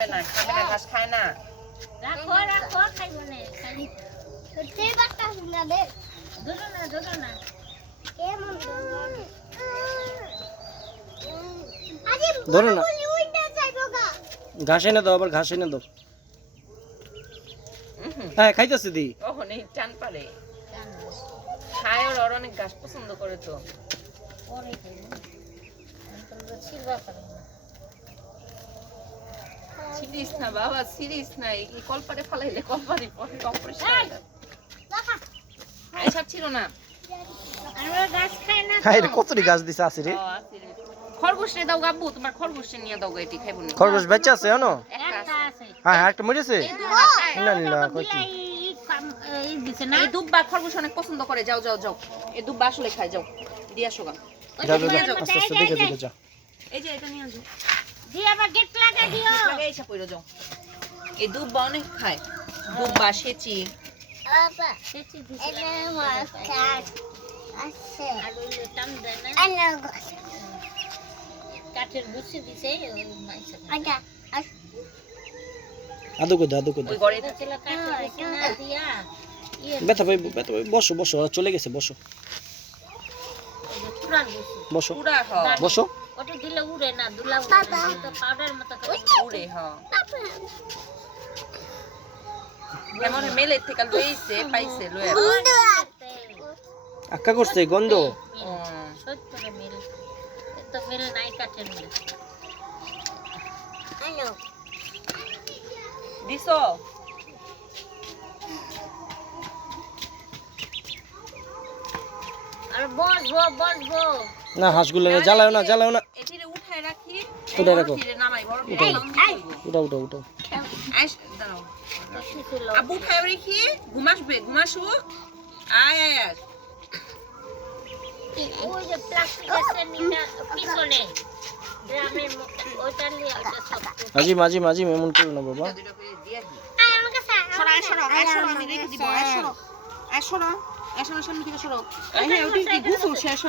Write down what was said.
না খাবে না ঘাস খায় না রাখো রাখো খাইবো না খালি সত্যি বাটা শুনা দে দুটো না কেমন আজি ধরো না উইন্ডা যাইবো গা ঘাস এনে দাও আবার ঘাস এনে দাও হ্যাঁ খাইতেছে দি ওহ নেই টান পারে খায় ওর অনেক ঘাস পছন্দ করে তো পরে খাইবো তো ছিলবা পারে সিরিজ না বাবা সিরিজ না এই কলপারে ফলাইলে কলপারে পরে অপারেশন বাবা এই সব ছিল না আমরা গাছ খাই না হ্যাঁ এটা কতটি গাছ দিছে আছে রে খরগোশ রে দাও গাব্বু তোমার খরগোশ নিয়ে দাও গো এটি খাইবো না খরগোশ বেঁচে আছে জানো একটা আছে হ্যাঁ একটা মরেছে না না কই কি এই দিছে না এই দুব্বা খরগোশ অনেক পছন্দ করে যাও যাও যাও এই দুব্বা আসলে খায় যাও দিয়ে আসো গা যাও যাও আস্তে আস্তে দেখে দেখে যাও এই যে এটা নিয়ে আসো দি আবার গেট লাগা দিও লাগে এসে পড়ে যাও এই দুব্বা অনেক খায় দুব্বা সেচি বাবা সেচি দিছে এটা মাছ কাট আছে আর ওই টান দেয় না আনা কাঠের বুসি দিছে ওই মাইসা আটা আদো কো ওই ঘরে ছিল কাঠের বুসি না দিয়া ব্যথা ভাই বসো বসো ওরা চলে গেছে বসো পুরান বুসি বসো পুরা হ বসো ওটা দিলে উড়ে না দুলা উড়ে তো পাউডার মতো করে উড়ে হ এমন মেলের থেকে লইছে পাইছে লয়ে আক্কা করছে গন্ধ সত্যি মিল তো মিল নাই কাঠের মিল আনো দিছো আর বসবো না হাঁসগুলো জ্বালাও না এটিরে উঠায় রাখি উঠায় রাখো। এটিরে নামাই বড় উঠাও আইস দাঁড়াও আবু উঠায় রাখি ঘুমাসু আয় আয় আয় ওই যে প্লাস্টিক আছে নিটা পিছনে গ্রামের ওইটা নিয়ে ওটা সব মাঝি এমন করো না বাবা দুটো করে দিয়ে দি আয় আমার কাছে সরো আমি রেখে দিব আয় সরো সামনে থেকে সরো হ্যাঁ ওটি কি গুছু শেষ